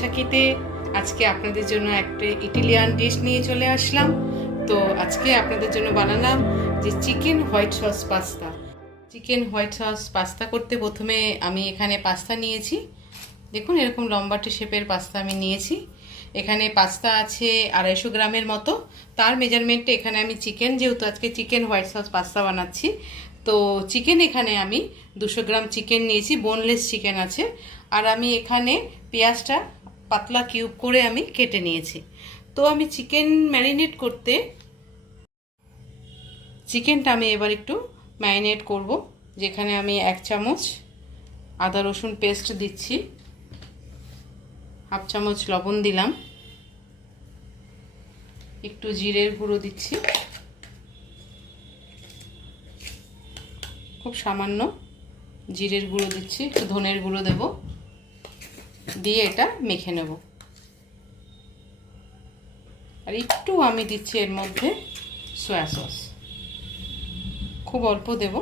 বৈশাখীতে আজকে আপনাদের জন্য একটা ইটালিয়ান ডিশ নিয়ে চলে আসলাম। তো আজকে আপনাদের জন্য বানালাম যে chicken white sauce pasta. Chicken white sauce pasta করতে প্রথমে আমি এখানে পাস্তা নিয়েছি। দেখুন এরকম লম্বাটে শেপের পাস্তা আমি নিয়েছি। এখানে পাস্তা আছে 250 গ্রামের মতো। তার মেজারমেন্টে এখানে আমি চিকেন, যেহেতু আজকে চিকেন হোয়াইট সস পাস্তা বানাচ্ছি, তো চিকেন এখানে আমি 200 গ্রাম চিকেন নিয়েছি, বোনলেস চিকেন আছে। আর আমি এখানে পেঁয়াজটা পাতলা কিউব করে আমি কেটে নিয়েছি। তো আমি চিকেন ম্যারিনেট করতে চিকেনটা আমি এবার একটু ম্যারিনেট করব। যেখানে আমি 1 চামচ আদা রসুন পেস্ট দিচ্ছি, হাফ চামচ লবণ দিলাম, একটু জিরের গুঁড়ো দিচ্ছি, খুব সামান্য জিরের গুঁড়ো দিচ্ছি, একটু ধনের গুঁড়ো দেব, দিয়ে এটা মেখে নেব। আর একটু আমি দিচ্ছি এর মধ্যে সয়া সস, খুব অল্প দেব।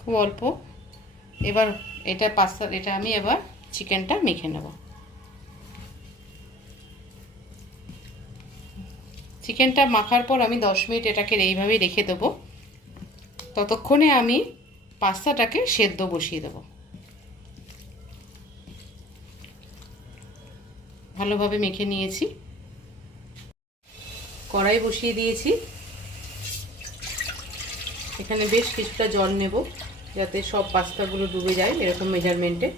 খুব অল্প। এবার এটা আমি এবার চিকেনটা মেখে নেব। চিকেনটা মাখার পর আমি 10 মিনিট এটাকে এইভাবেই রেখে দেবো। ততক্ষণে আমি পাস্তাটাকে সেদ্ধ বসিয়ে দেব। ভালোভাবে মেখে নিয়েছি, কড়াই বসিয়ে দিয়েছি। এখানে বেশ কিছুটা জল নেব যাতে সব পাস্তাগুলো ডুবে যায় এরকম মেজারমেন্টে।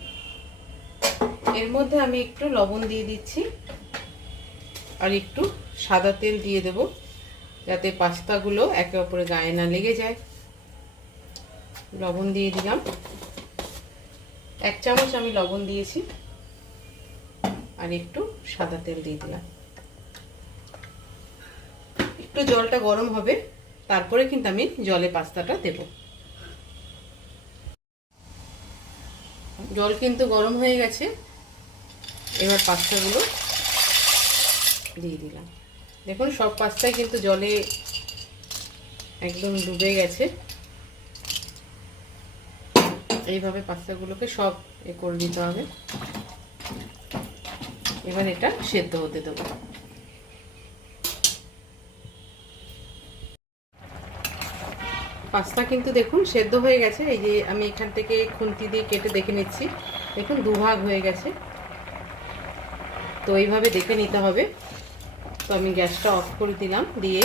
এর মধ্যে আমি একটু লবণ দিয়ে দিচ্ছি আর একটু সাদা তেল দিয়ে দেব যাতে পাস্তাগুলো একে অপরের গায়ে না লেগে যায়। লবণ দিয়ে দিলাম, 1 চামচ আমি লবণ দিয়েছি, আর একটু সাদা তেল দিয়ে দিলাম। একটু জলটা গরম হবে, তারপরে কিন্তু আমি জলে পাস্তাটা দেব। জল কিন্তু গরম হয়ে গেছে, এবার পাস্তাগুলো দিয়ে দিলাম। দেখুন সব পাস্তাই কিন্তু জলে একদম ডুবে গেছে। এইভাবে পাস্তাগুলোকে সব করে দিতে হবে। এবার এটা সেদ্ধ হতে দেব। পাস্তা কিন্তু দেখুন সেদ্ধ হয়ে গেছে। এই যে আমি এখান থেকে খুন্তি দিয়ে কেটে দেখে নিচ্ছি, দেখুন দুভাগ হয়ে গেছে। তো এইভাবে দেখে নিতে হবে। তো আমি গ্যাসটা অফ করে দিলাম, দিয়ে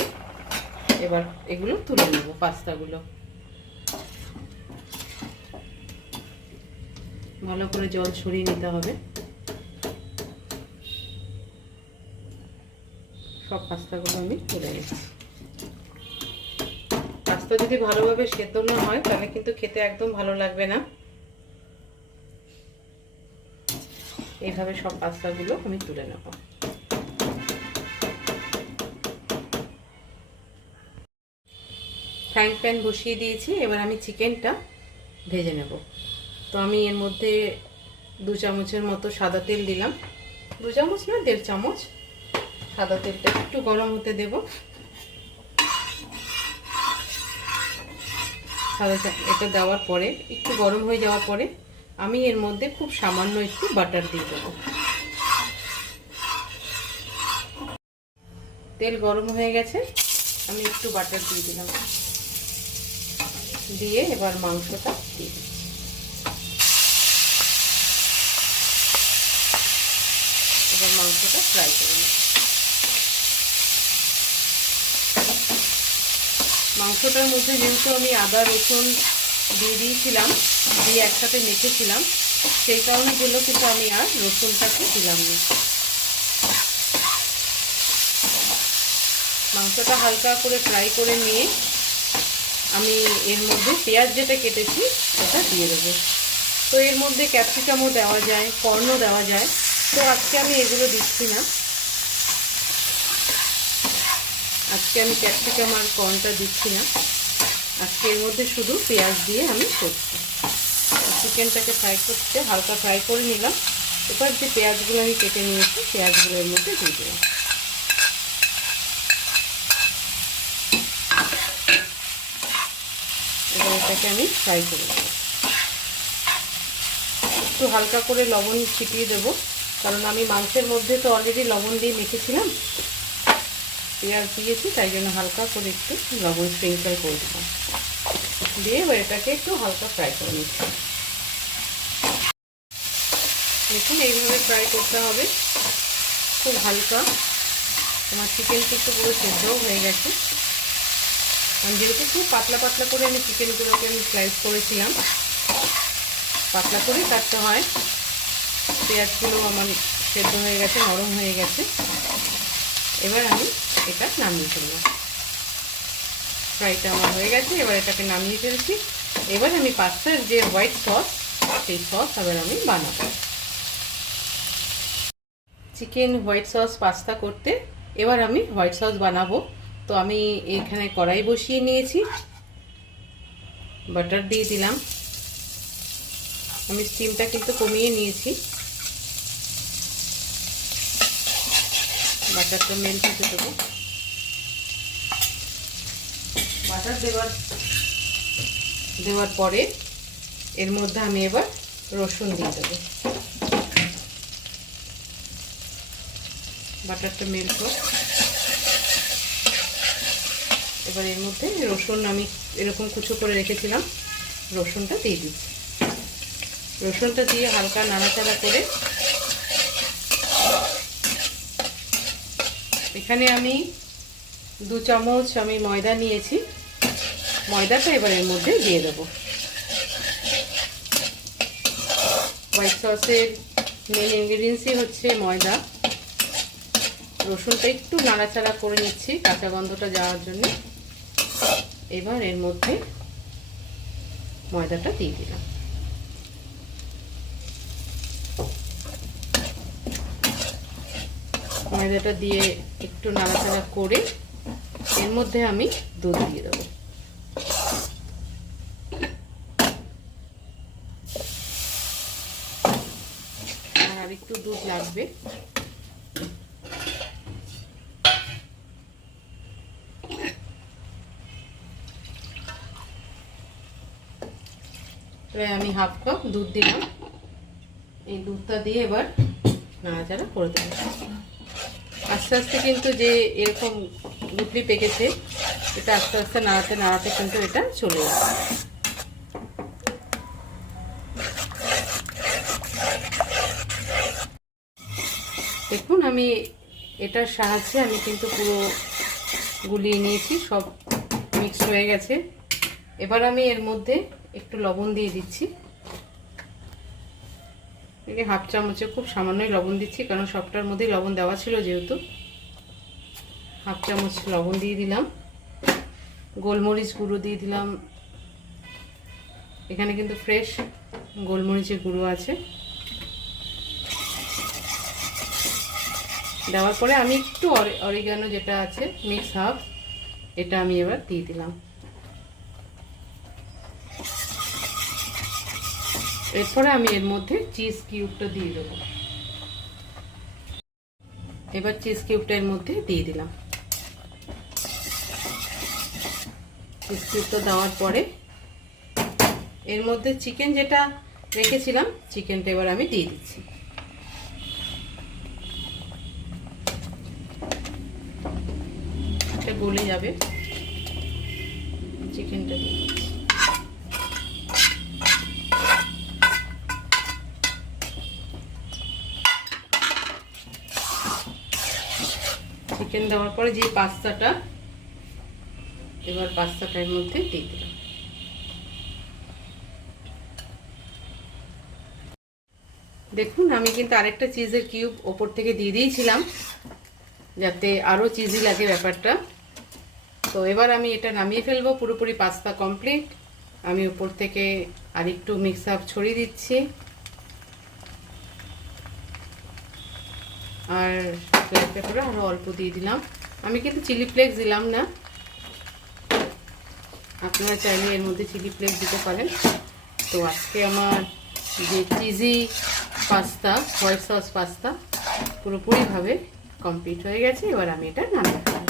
এবার এগুলো তুলে নেব। পাস্তাগুলো ভালো করে জল ছড়িয়ে নিতে হবে। সব পাস্তাগুলো আমি তুলে নিচ্ছি। পাস্তা যদি ভালোভাবে সেদ্ধ না হয় তাহলে কিন্তু খেতে একদম ভালো লাগবে না। এইভাবে সব পাস্তাগুলো আমি তুলে নেব। ফ্রাইং প্যান বসিয়ে দিয়েছি, এবার আমি চিকেনটা ভেজে নেব। তো আমি এর মধ্যে 2 চামচের মতো সাদা তেল দিলাম, 2 চামচ না 1.5 চামচ। সাদা তেলটা একটু গরম হতে দেব। এটা দেওয়ার পরে একটু গরম হয়ে যাওয়ার পরে আমি এর মধ্যে খুব সামান্য একটু বাটার দিয়ে দেবো। তেল গরম হয়ে গেছে, আমি একটু বাটার দিয়ে দিলাম, দিয়ে এবার মাংসটা দিয়ে দিচ্ছি। এবার মাংসটা ফ্রাই করে নিই। মাংসটার মধ্যে যেহেতু আমি আদা রসুন দিয়ে দিয়েছিলাম, দিয়ে একসাথে মেখেছিলাম, সেই কারণে কিন্তু আমি আর রসুনটাকে দিলাম না। মাংসটা হালকা করে ফ্রাই করে নিয়ে আমি এর মধ্যে পেঁয়াজ যেটা কেটেছি ওটা দিয়ে দেবো। তো এর মধ্যে ক্যাপসিকামও দেওয়া যায়, কর্নও দেওয়া যায়, তো আজকে আমি এগুলো দিচ্ছি না। আজকে আমি ক্যাপসিকাম আর কর্নটা দিচ্ছি না। আজকে এর মধ্যে শুধু পেঁয়াজ দিয়ে আমি করছি। চিকেনটাকে ফ্রাই করতে হালকা ফ্রাই করে নিলাম। এবার যে পেঁয়াজগুলো আমি কেটে নিয়েছি পেঁয়াজগুলো এর মধ্যে দিয়ে দিলাম। এবার এটাকে আমি ফ্রাই করে দেবো। একটু হালকা করে লবণ ছিটিয়ে দেবো, কারণ আমি মাংসের মধ্যে তো অলরেডি লবণ দিয়ে মেখেছিলাম, পেঁয়াজ দিয়েছি, তাই জন্য হালকা করে একটু লবণ স্প্রিঙ্কল করে দিলাম। দিয়ে এবার এটাকে একটু হালকা ফ্রাই করে নিচ্ছি। দেখুন এইভাবে ফ্রাই করতে হবে, খুব হালকা। আমার চিকেন কিন্তু পুরো সেদ্ধও হয়ে গেছে। আমি যেহেতু খুব পাতলা পাতলা করে আমি চিকেনগুলোকে স্লাইস করেছিলাম, পাতলা করেই কাটতে হয়। পেঁয়াজগুলো আমার সেদ্ধ হয়ে গেছে, নরম হয়ে গেছে। এবার আমি এটা নামিয়ে ফেললাম। ফ্রাইটা আমার হয়ে গেছে, এবার এটাকে নামিয়ে ফেলছি। এবার আমি পাস্তার যে হোয়াইট সস, সেই সস আবার আমি বানাবো। চিকেন হোয়াইট সস পাস্তা করতে এবার আমি হোয়াইট সস বানাবো। তো আমি এখানে কড়াই বসিয়ে নিয়েছি, বাটার দিয়ে দিলাম। আমি স্টিমটা কিন্তু কমিয়ে নিয়েছি, বাটারটা মেল্ট হতে দেবো। বাটার দেওয়ার পরে এর মধ্যে আমি এবার রসুন দিয়ে দেবো। বাটারটা মেল্ট হোক। এবার এর মধ্যে রসুন আমি এরকম কুচো করে রেখেছিলাম, রসুনটা দিয়ে দিচ্ছি। রসুনটা দিয়ে হালকা নাড়াচাড়া করে এখানে আমি 2 চামচ আমি ময়দা নিয়েছি। ময়দাটা এবার এর মধ্যে দিয়ে দেবো। হোয়াইট সসের মেন ইনগ্রিডিয়েন্টসই হচ্ছে ময়দা। রসুনটা একটু নাড়াচাড়া করে নিচ্ছি কাঁচা গন্ধটা যাওয়ার জন্য। এবার এর মধ্যে ময়দাটা দিয়ে দিলাম। ময়দাটা দিয়ে একটু নাড়াচাড়া করে এর মধ্যে আমি দুধ দিয়ে দেবো। আর একটু দুধ লাগবে। আমি হাফ কাপ দুধ দিলাম। এই দুধটা দিয়ে এবার নাড়াচাড়া করে দেবো। আস্তে আস্তে কিন্তু যে এরকম গুটলি পেকেছে, এটা আস্তে আস্তে নাড়াতে নাড়াতে কিন্তু এটা চলে যাবে। দেখুন আমি এটার সাহায্যে আমি কিন্তু পুরো গুলিয়ে নিয়েছি, সব মিক্স হয়ে গেছে। এবার আমি এর মধ্যে একটু লবণ দিয়ে দিচ্ছি। হাফ চামচে খুব সামান্যই লবণ দিচ্ছি, কারণ সবটার মধ্যেই লবণ দেওয়া ছিল যেহেতু। হাফ চামচ লবণ দিয়ে দিলাম। গোলমরিচ গুঁড়ো দিয়ে দিলাম। এখানে কিন্তু ফ্রেশ গোলমরিচের গুঁড়ো আছে। দেওয়ার পরে আমি একটু অরিগানো যেটা আছে মিক্স হাফ, এটা আমি এবার দিয়ে দিলাম। এরপরে আমি এর মধ্যে চিজ কিউবটা দিয়ে দেবো। এবার চিজ কিউবটা এর মধ্যে দিয়ে দিলাম। চিজ কিউবটা দেওয়ার পরে এর মধ্যে চিকেন যেটা রেখেছিলাম, চিকেনটা এবার আমি দিয়ে দিচ্ছি। এটা গলে যাবে, চিকেনটা দিয়ে দিচ্ছি। চিকেন দেওয়ার পরে যে পাস্তাটা, এবার পাস্তাটার মধ্যে দিয়ে দিলাম। দেখুন আমি কিন্তু আরেকটা চিজের কিউব ওপর থেকে দিয়ে দিয়েছিলাম, যাতে আরও চিজি লাগে ব্যাপারটা। তো এবার আমি এটা নামিয়ে ফেলবো। পুরোপুরি পাস্তা কমপ্লিট। আমি উপর থেকে আরেকটু মিক্স আপ ছড়িয়ে দিচ্ছি, আর ব্ল্যাক পেপারও আরও অল্প দিয়ে দিলাম। আমি কিন্তু চিলি ফ্লেক্স দিলাম না, আপনারা চাইলে এর মধ্যে চিলি ফ্লেক্স দিতে পারেন। তো আজকে আমার যে cheesy pasta, white sauce pasta পুরোপুরিভাবে কমপ্লিট হয়ে গেছে। এবার আমি এটা নামিয়ে ফেলব।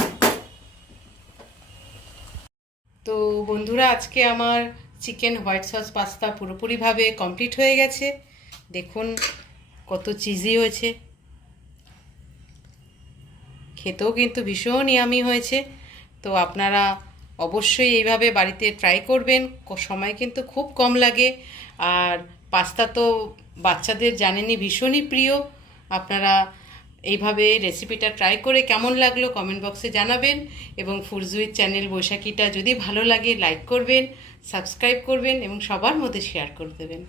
তো বন্ধুরা, আজকে আমার চিকেন হোয়াইট সস পাস্তা পুরোপুরিভাবে কমপ্লিট হয়ে গেছে। দেখুন কত চিজি হয়েছে, খেতেও কিন্তু ভীষণ ইয়ামি হয়েছে। তো আপনারা অবশ্যই এইভাবে বাড়িতে ট্রাই করবেন, সময় কিন্তু খুব কম লাগে। আর পাস্তা তো বাচ্চাদের জানেনই ভীষণই প্রিয়। আপনারা এইভাবে রেসিপিটা ট্রাই করে কেমন লাগলো কমেন্ট বক্সে জানাবেন। এবং ফুডস উইথ চ্যানেল বৈশাখীটা যদি ভালো লাগে লাইক করবেন, সাবস্ক্রাইব করবেন এবং সবার মধ্যে শেয়ার করে দেবেন।